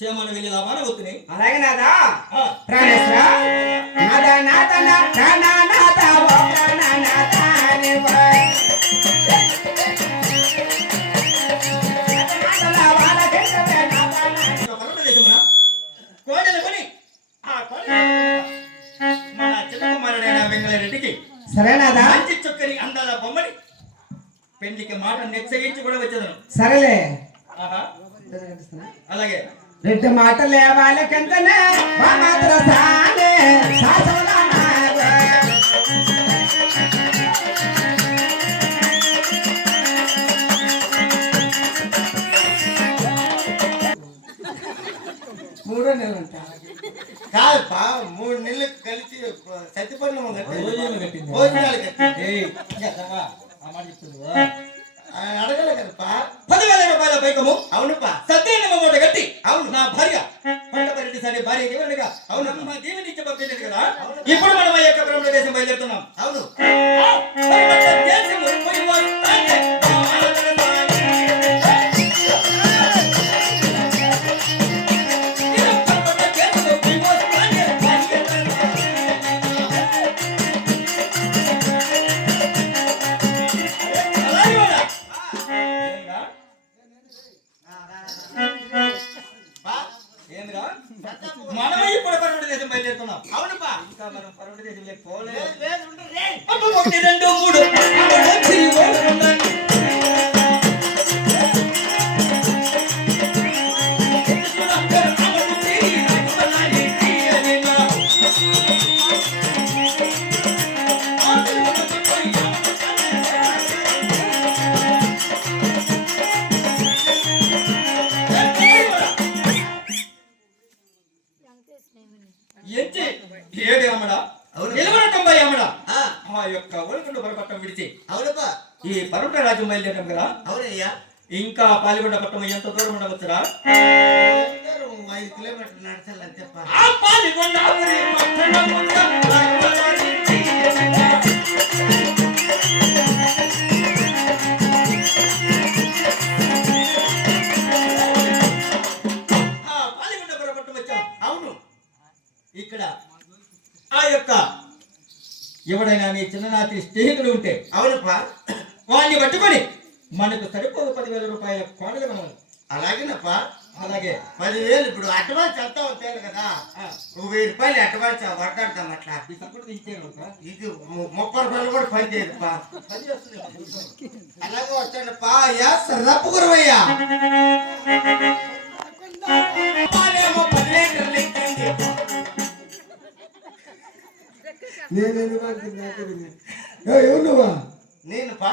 క్షేమాన్ని వెళ్ళి లాభాన వస్తున్నాయి. అలాగే నాదా ప్రాణేశ్వర నాదా నాదా నాదా నాదా ఓ ప్రాణనాదా వెంగళరెడ్డికి సరేనాదా మంచి చొక్కని అందాల బొమ్మని పెళ్లికి మాట నిశ్చయించి కూడా వచ్చేదను. సరేలే అలాగే రెడ్డి మాట లేవాలకెంతనే మాత్ర సానే మూడో నెలంట కాదప్పా 3 నెలలు కలిసి సత్యపర్ణం కట్టింది. భోజనాలు కట్టింది. అడగలే కదప్పా 10,000 రూపాయల పైకము. అవునప్పా సత్యనమ్మ మూట కట్టి అవును నా భార్య పంటపరెడ్డి సరే భార్య దేవునిగా అవును మా దేవుని ఇచ్చి పంపించింది కదా. ఇప్పుడు మనం ఆ యొక్క బ్రహ్మ దేశం బయలుదేరుతున్నాం. అవును మనమే ఇప్పుడు పరమటి దేశం బయలుదేరుతున్నాం. అవునప్పా ఇంకా మనం పరమటి దేశం పోలేదు. 1 2 3 ఎంచి 7 అమ్మడా 90 అమ్మడా ఆ యొక్క ఒలికొండ పరపట్టం విడిచి అవునప్పా ఈ పరమట రాజ్యం బయలుదేరడం కదా. అవునయ్యా ఇంకా పాల్గొండ పట్టణం ఎంత దూరం ఉండవచ్చురా? 5 కిలోమీటర్లు నడచాలి అంతేప్ప. ఆ పాల్గొండ పరపట్టం వచ్చాం. అవును ఇక్కడ ఆ యొక్క ఎవడైనా నీ చిన్ననాటి స్నేహితుడు ఉంటే అవునప్పా వాడిని పట్టుకొని మనకు సరిపోదు 10,000 రూపాయల కోడలు మనం. అలాగేనప్పా అలాగే 10,000 ఇప్పుడు అడ్వాన్స్ చెప్తా వచ్చాను కదా. 1000 రూపాయలు అడ్వాన్స్ మాట్లాడతాం. అట్లా ఇది 30 రూపాయలు కూడా పని చేయదుపా. అలాగే వచ్చానప్పా. అయ్యా సర్రప్పు గురవయ్యా నేను పా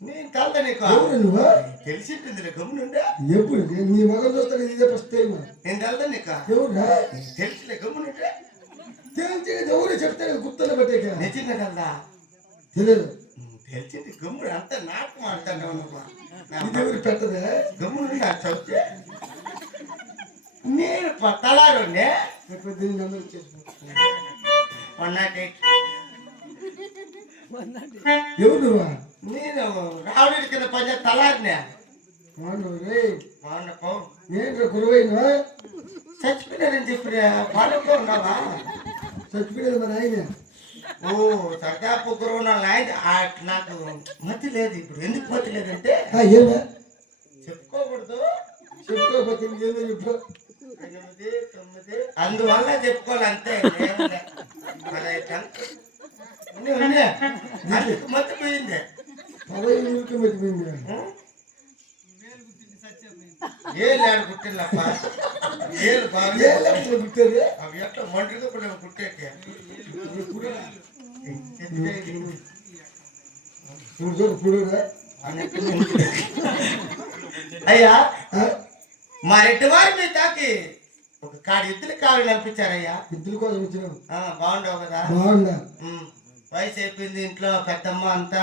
నేను కలదా నీకు నువ్వా తెలిసింటుంది గమ్మునుండే. ఎప్పుడు నీ మగం చూస్తాను ఇదే ఫస్ట్ టైం. నేను కలదా నీకు ఎవరురా తెలిసిలే గమ్మునుండే. తెలిసి ఎవరు చెప్తాను గుర్తున్న పెట్టే నిజంగా కలదా తెలియదు. తెలిసింది గమ్ముడు అంతా నాకు మాట్లాడతాను. ఎవరు పెట్టదే గమ్మునుండి నాకు చెప్తే నేను తలారుండే ఎవరు నువ్వా? నేను రావుడి కింద పని తలారినే. నేను గురువైనా చచ్చిపోయినారని చెప్పి పాలతో ఉన్నావా? చచ్చిపోయేది మన ఆయన. ఓ సర్దాపు గురువు నాకు మతి లేదు. ఇప్పుడు ఎందుకు మతి లేదంటే ఏమా చెప్పుకోకూడదు. చెప్పుకోకపోతే ఇంకేమో చెప్పు. 8, 9 అందువల్ల చెప్పుకోవాలి అంతే. మర్చిపోయింది. ఏళ్ళు ఆడ కుట్టిల్లప్ప. ఏళ్ళు బాగా కుట్టారు. అవి ఎట్లా మంటిగా కూడా కుట్టేటి. అయ్యా మా రెడ్డి వారి మీద తాకి ఒక కాడి ఎద్దులు కావాలి అనిపించారయ్యా. ఎద్దుల కోసం వచ్చినావు. బాగుండవు కదా? బాగుండా. వయసు అయిపోయింది ఇంట్లో పెద్దమ్మ అంతా.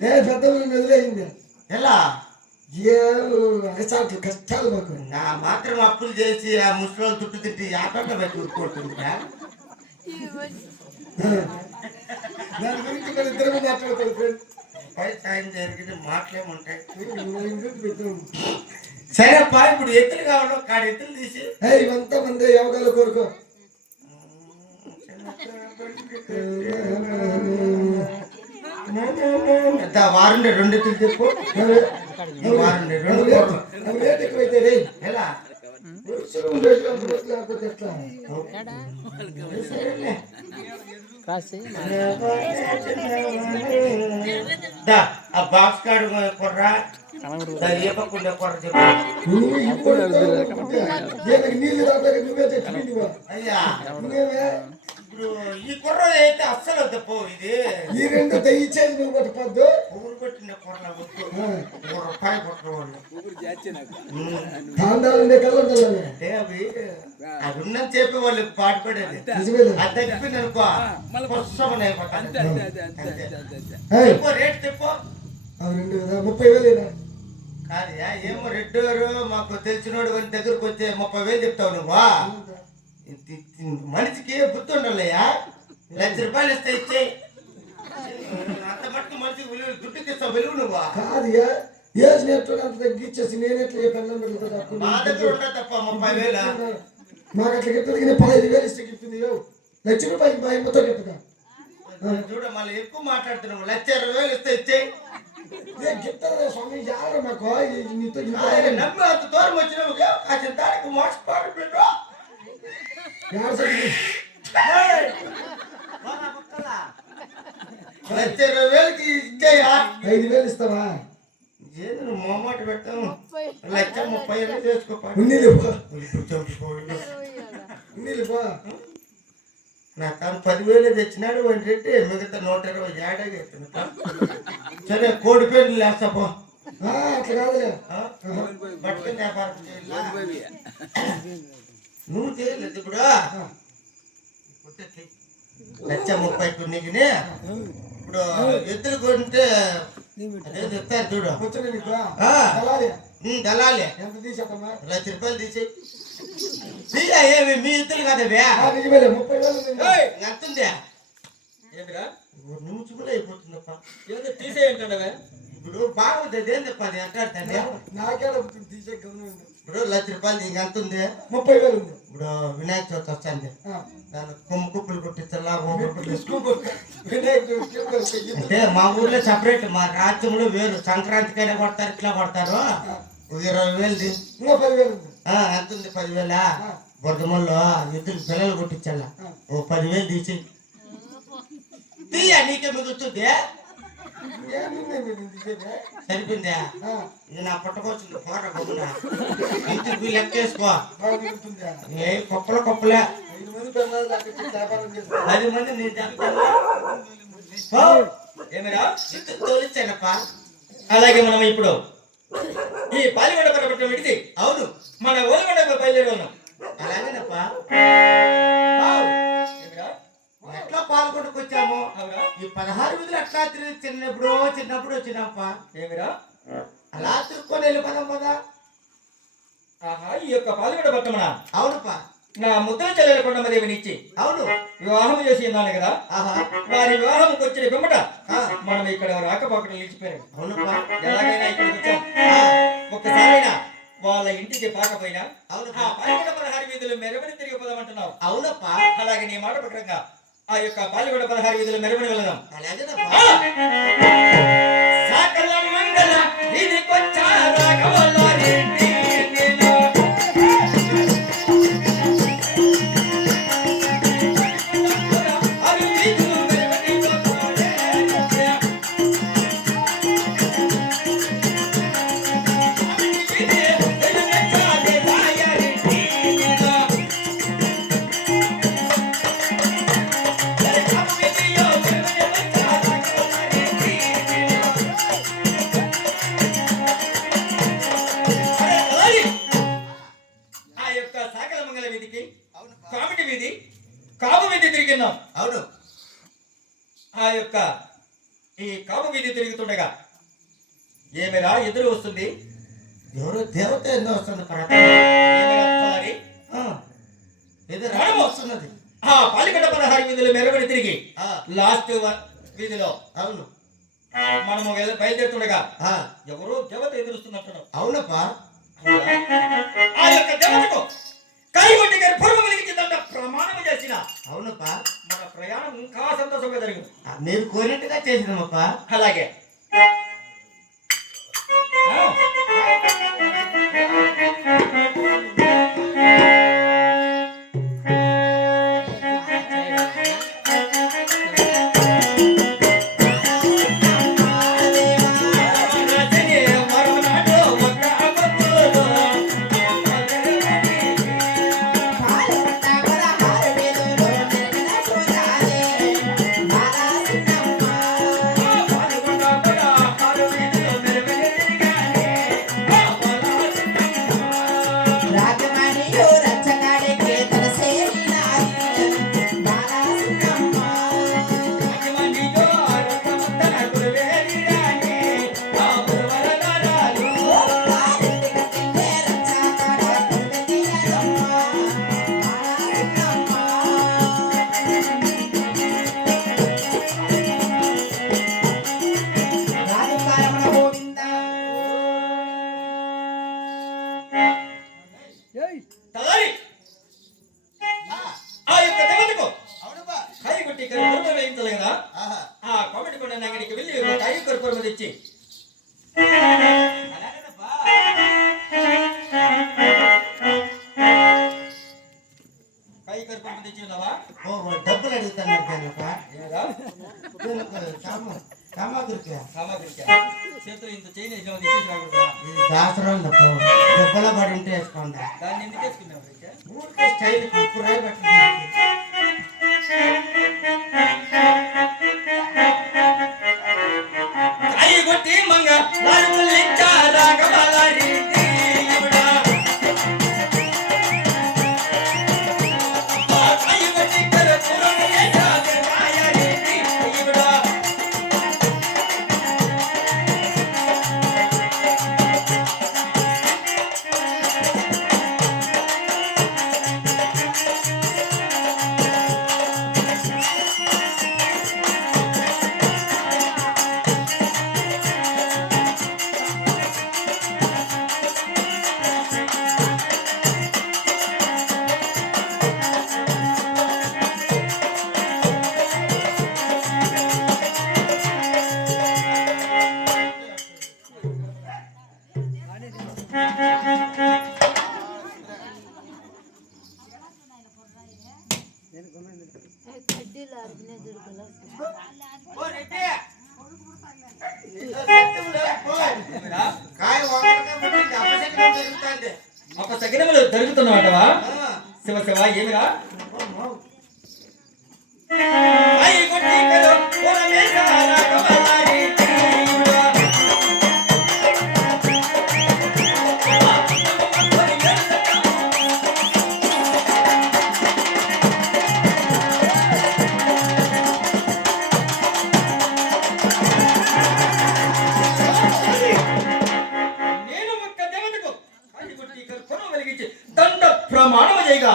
పెద్దమ్మ వదిలేయింది. ఎలా కష్టాలు మాకు. నా మాత్రం అప్పులు చేసి ఆ ముసలి తుట్టు తిట్టి ఆటంలో పెట్టి ఊరుకుంటుందిరా. దాని గురించి ఇక్కడ ఇద్దరు మాట్లాడతారు. పై సాయం జరిగింది మాటలేముంటాయి. సరేపా ఇప్పుడు ఎత్తులు కావడం కాడి ఎత్తులు తీసి ఇవంతా మంది యోగాలు కోరుకో. వారండి 2 ఎత్తులు చెప్పు. వారండి 2 రేట్ ఎక్కువైతే రే ఎలా లేకపోతే ఎట్లా? ఆ బాక్స్ కాడు కొర్రా ఏపకుండా కొర్ర చెప్పు. నువ్వు ఇప్పుడు నీళ్ళు తాగలేక నువ్వే తెచ్చుకుంటువా? అయ్యా నువ్వేమే ఇప్పుడు ఈ కుర్ర అయితే అస్సలు వద్దపో. ఇది ఈ 2 దయచేసి నువ్వు కొట్టపద్దు. ఊరు కొట్టిన కొర్ర వద్దు. ₹1 కొట్టవాళ్ళు తాండాలంటే కళ్ళంటే అంటే అవి అది ఉన్నది చెప్పి వాళ్ళు పాటుపడేది. నిజమేలే. అది తగ్గిపోయింది అనుకో రేట్ చెప్పు. అవి 2 కదా 30,000 కాదయా ఏమో రెడ్డోరు మాకు తెలిసినోడు వాళ్ళ దగ్గరకు వచ్చే 30,000 చెప్తావు నువ్వా? మనిషికి బుద్ధి ఉండాలయ్యా. ₹1,00,000 ఇస్తే ఇచ్చేయి. అంత మటుకు మనిషికి విలువ దుడ్డుకి ఇస్తావు విలువ నువ్వా? కాదుయా ఏజ్ నేర్చుకుని అంత తగ్గించేసి నేనెట్లా పెళ్ళం పెరుగుతుంది. మా దగ్గర ఉండదు తప్ప 30,000 మాకు అట్లా గిట్టదు. 15,000 ఇస్తే గిట్టుంది. ₹1,00,000 మా అమ్మతో గిట్టుగా చూడ మళ్ళీ ఎక్కువ మాట్లాడుతున్నావు. ₹1,20,000 ఇస్తే ఇచ్చేయి. గిట్టదు స్వామి జాగ్రత్త మాకు నీతో నమ్మి అంత దూరం వచ్చినావు కాసిన దానికి మోసపాడు పెట్టు. ₹1,20,000కి ఇచ్చేయా? 5,000 ఇస్తావా? ఏది నువ్వు మొహమాట పెడతావు. ₹1,30,000 చేసుకోపాడు. ఉన్నీళ్ళు పో. నా తను 10,000 తెచ్చినాడు వాడి రెడ్డి. మిగతా 120 ఏడాగా ఇస్తున్నా. సరే కోడి పేర్లు లేస్తా పో. అట్లా కాదులే. పట్టుకుని వ్యాపారం చేయాలా? నువ్వు చేయలేదు ఇప్పుడు. ₹1,30,000 కొన్నికిని ఇప్పుడు ఎద్దులు కొంటే అదే చెప్తారు చూడు. కూర్చొని నీకు దళాలి ఎంత తీసేమ్మా? ₹1,00,000 తీసేయి. ఏమి మీ ఇద్దరు కదా నిజమేలే 30,000 ఎంతుందే? ఏమిరా నిమిషములు అయిపోతుందప్ప. ఏదో తీసేయంటాడవే. ఇప్పుడు బాగుంటుంది ఏంటప్ప అది ఎట్లాడుతుంది. నాకే తీసే గమనం. ఇప్పుడు ₹1,00,000 నీకు ఎంత ఉంది? 30,000 ఉంది. ఇప్పుడు వినాయక చవితి వస్తుంది. దానికి కొమ్ము కుప్పలు కొట్టించల్లా అంటే మా ఊర్లో సపరేట్. మా రాజ్యంలో వేరు. సంక్రాంతికైనా కొడతారు ఇట్లా కొడతారు. 20,000 ఇంకా 10,000 ఉంది. ఎంత ఉంది? 10,000 బొర్దమల్లో ఇద్దరు పిల్లలు కొట్టించాలా. 10,000 తీసి తీయ నీకే మిగులుతుంది. సరిపోయిందా? ఇది నా పుట్టకొచ్చింది పోట గొప్పన ఇంటికి లెక్కేసుకో. ఏ కుప్పలే 10 మంది నీ ఏమిరా తోలిచ్చానప్ప. అలాగే మనం ఇప్పుడు ఈ పాలిగొండ పర్వతం విడిది. అవును మన ఓలిగొండ బయలుదేరి ఉన్నాం. అలాగేనప్ప. ఎట్లా పాల్గొండకు వచ్చాము? ఈ 16 విధులు ఎట్లా తిరిగి చిన్నప్పుడు వచ్చినప్ప. ఏమిరా అలా తిరుక్కొని వెళ్ళిపోదాం కదా. ఆహా ఈ యొక్క పాలిగొండ పట్టమన. అవునప్ప. నా ముద్ర చెల్లెల కొండమదేవిని ఇచ్చి అవును వివాహం చేసి ఉన్నాను కదా. వారి వివాహంకి వచ్చిన పిమ్మట మనం ఇక్కడ రాకపోకలు నిలిచిపోయారు. అవునప్పా. ఎలాగైనా ఇక్కడికి వచ్చాం. ఒక్కసారైనా వాళ్ళ ఇంటికి పాకపోయినా అవును పాలిగొండ 16 వీధులు మెరవని తిరిగి పోదామంటున్నావు. అవునప్ప. అలాగే నీ మాట ప్రకారంగా ఆ యొక్క పాలిగొండ 16 వీధులు మెరవని వెళదాం. అలాగేనప్ప. సకల మంగళ ఇది కొచ్చ రాఘవల్లారి కామిటి వీధి కాపు వీధి తిరిగినాం. అవును ఆ యొక్క ఈ కాపు వీధి తిరుగుతుండగా ఏమిరా ఎదురు వస్తుంది. ఎవరో దేవత ఎన్నో వస్తుంది. ఎదురు వస్తున్నది. ఆ పాలిగొండ 16 వీధులు మెరవని తిరిగి లాస్ట్ వీధిలో అవును మనము బయలుదేరుతుండగా ఎవరో దేవత ఎదురుస్తున్నట్టు. అవునప్పా. ఆ యొక్క దేవతకు కైగొట్టి గారి పూర్వం వెలిగించి దండ ప్రమాణం చేసిన అవునప్పా, మన ప్రయాణం ఇంకా సంతోషంగా జరిగింది. మీరు కోరినట్టుగా చేసినామప్పా. అలాగే తలారి ఆ యొక్క దేవతకు కైగొట్టి గారి పూర్వం వేయించాలి కదా. ఆ కోమటి కొండ అంగడికి వెళ్ళి ఒక ఐదు కర్పూరం తెచ్చి కై కర్పూరం తెచ్చి ఉన్నావా? డబ్బులు అడుగుతాను కదనప్పా. ఏదా సామాగ్రికి సామాగ్రికి చేతులు ఇంత చేయని ఇచ్చేసి రాకూడదా? ఇది దాసరం తప్పు. దెబ్బల పడి ఉంటే వేసుకోండి. దాన్ని ఎందుకు వేసుకున్నావు? ఊరికే స్టైల్ ఉప్పు రాయి పట్టింది. కైగొట్టి మంగ లారులించారా కమలారి అపశకనములు జరుగుతున్నవాటవా? శివ శివ ఏమిరా? ప్రమాణము చేయగా